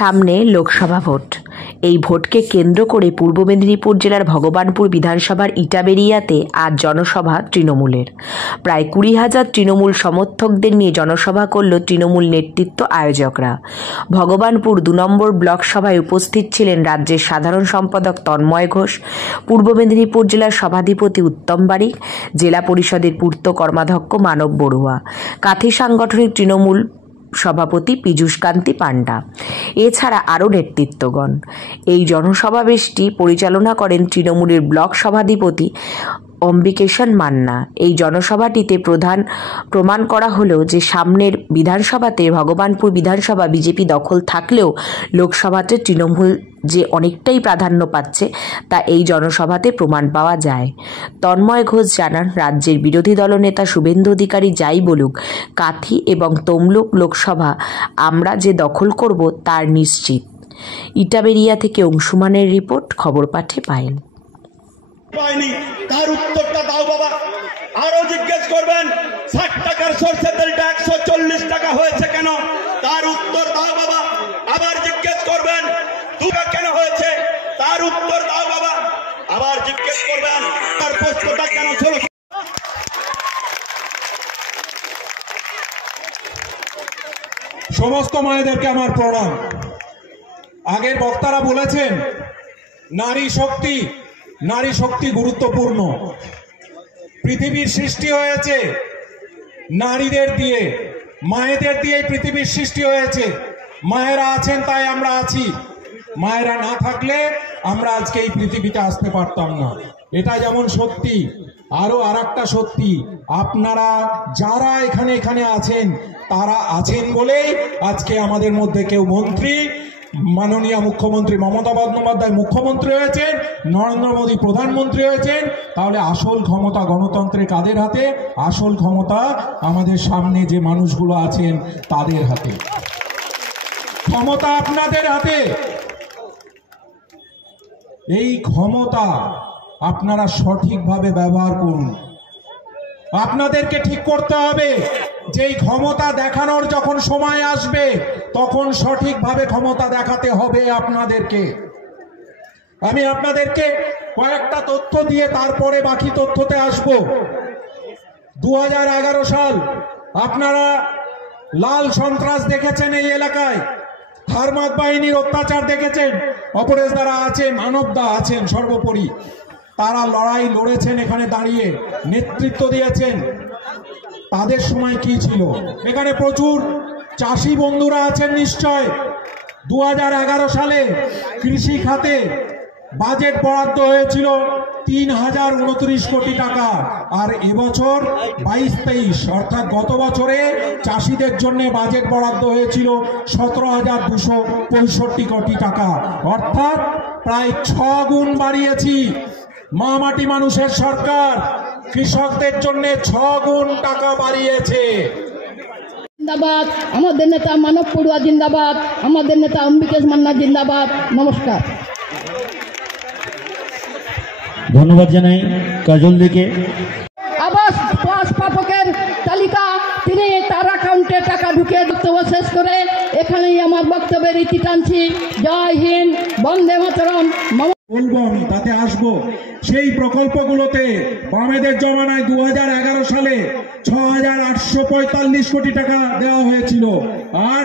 সামনে লোকসভা ভোট। এই ভোটকে কেন্দ্র করে পূর্ব মেদিনীপুর জেলার ভগবানপুর বিধানসভার ইটাবেরিয়াতে আজ জনসভা তৃণমূলের। প্রায় 20,000 তৃণমূল সমর্থকদের নিয়ে জনসভা করল তৃণমূল নেতৃত্ব আয়োজকরা। ভগবানপুর 2 নম্বর ব্লক সভায় উপস্থিত ছিলেন রাজ্যের সাধারণ সম্পাদক তন্ময় ঘোষ, পূর্ব মেদিনীপুর জেলার সভাধিপতি উত্তম বারিক, জেলা পরিষদের পূর্ত কর্মাধ্যক্ষ মানব বড়ুয়া, কাথি সাংগঠনিক তৃণমূল সভাপতি পীযূষ কান্তি পান্ডা, এছাড়া আরও নেতৃত্বগণ। এই জনসমাবেশটি পরিচালনা করেন তৃণমূলের ব্লক সভাধিপতি অম্বিকেশন মান্না। এই জনসভাটিতে প্রমাণ করা হলো যে সামনের বিধানসভাতে ভগবানপুর বিধানসভা বিজেপি দখল থাকলেও লোকসভাতে তৃণমূল যে অনেকটাই প্রাধান্য পাচ্ছে তা এই জনসভাতে প্রমাণ পাওয়া যায়। তন্ময় ঘোষ জানান, রাজ্যের বিরোধী দলনেতা শুভেন্দু অধিকারী যাই বলুক, কাথি এবং তমলুক লোকসভা আমরা যে দখল করব তার নিশ্চিত। ইটাবেরিয়া থেকে অংশুমানের রিপোর্ট, খবর পাঠে পায়েল। তার উত্তরটা দাও বাবা। আরো জিজ্ঞেস করবেন 60 টাকার সরষের তেলটা 140 টাকা হয়েছে কেন, তার উত্তর দাও বাবা। আবার জিজ্ঞেস করবেন 2 টাকা কেন হয়েছে, তার উত্তর দাও বাবা। আবার জিজ্ঞেস করবেন তার প্রশ্নটা কেন ছিল। সমস্ত মায়েদেরকে আমার প্রণাম। আগের বক্তারা বলেছেন নারী শক্তি গুরুত্বপূর্ণ। পৃথিবীর সৃষ্টি হয়েছে নারীদের দিয়ে, মায়েদের দিয়ে পৃথিবীর সৃষ্টি হয়েছে। মায়েরা আছেন তাই আমরা আছি, মায়েরা না থাকলে আমরা আজকে এই পৃথিবীতে আসতে পারতাম না। এটা যেমন সত্যি, আরো আরেকটা সত্যি, আপনারা যারা এখানে আছেন তারা আছেন বলেই আজকে আমাদের মধ্যে কেউ মন্ত্রী, মাননীয় মুখ্যমন্ত্রী মমতা বন্দ্যোপাধ্যায় মুখ্যমন্ত্রী হয়েছেন, নরেন্দ্র মোদী প্রধানমন্ত্রী হয়েছেন। তাহলে আসল ক্ষমতা গণতন্ত্রের কাদের হাতে? আসল ক্ষমতা আমাদের সামনে যে মানুষগুলো আছেন তাদের হাতে। ক্ষমতা আপনাদের হাতে। এই ক্ষমতা আপনারা সঠিকভাবে ব্যবহার করুন। আপনাদেরকে ঠিক করতে হবে যে এই ক্ষমতা দেখানোর যখন সময় আসবে তখন সঠিকভাবে ক্ষমতা দেখাতে হবে আপনাদেরকে। আমি আপনাদেরকে কয়েকটা তথ্য দিয়ে তারপরে বাকি তথ্যতে আসব। 2011 সাল আপনারা লাল সন্ত্রাস দেখেছেন এই এলাকায়, হারমাদ বাহিনীর অত্যাচার দেখেছেন, অপরেশ দ্বারা আছেন, মানবদা আছেন, সর্বোপরি তারা লড়াই লড়েছেন, এখানে দাঁড়িয়ে নেতৃত্ব দিয়েছেন। তাদের সময় কি ছিল? এখানে প্রচুর চাষি বন্ধুরা আছেন নিশ্চয়। 2011 সালে কৃষি খাতে বাজেট বরাদ্দ হয়েছিল 3029 কোটি টাকা, আর এবছর 22-23 অর্থাৎ গত বছরে চাষিদের জন্য বাজেট বরাদ্দ হয়েছিল 17,265 কোটি টাকা, অর্থাৎ প্রায় 6 গুণ বাড়িয়েছি। মা মাটি মানুষের সরকার কৃষকদের জন্য 6 গুণ টাকা বাড়িয়েছে। জিন্দাবাদ আমাদের নেতা মানব বড়ুয়া, জিন্দাবাদ আমাদের নেতা অম্বিকেশ মান্না, জিন্দাবাদ। নমস্কার, ধন্যবাদ জানাই কাজল দিকে। আবাস প্রাপকের তালিকা তিনি তার অ্যাকাউন্টে টাকা ঢুকিয়ে বক্তব্য শেষ করে এখানেই আমার বক্তব্যের ইতি টানছি। জয় হিন্দ, বন্দে মাতরম। বলবো আমি, তাতে আসবো। সেই প্রকল্পগুলোতে বামেদের জমানায় 2011 সালে 6,845 কোটি টাকা দেওয়া হয়েছিল, আর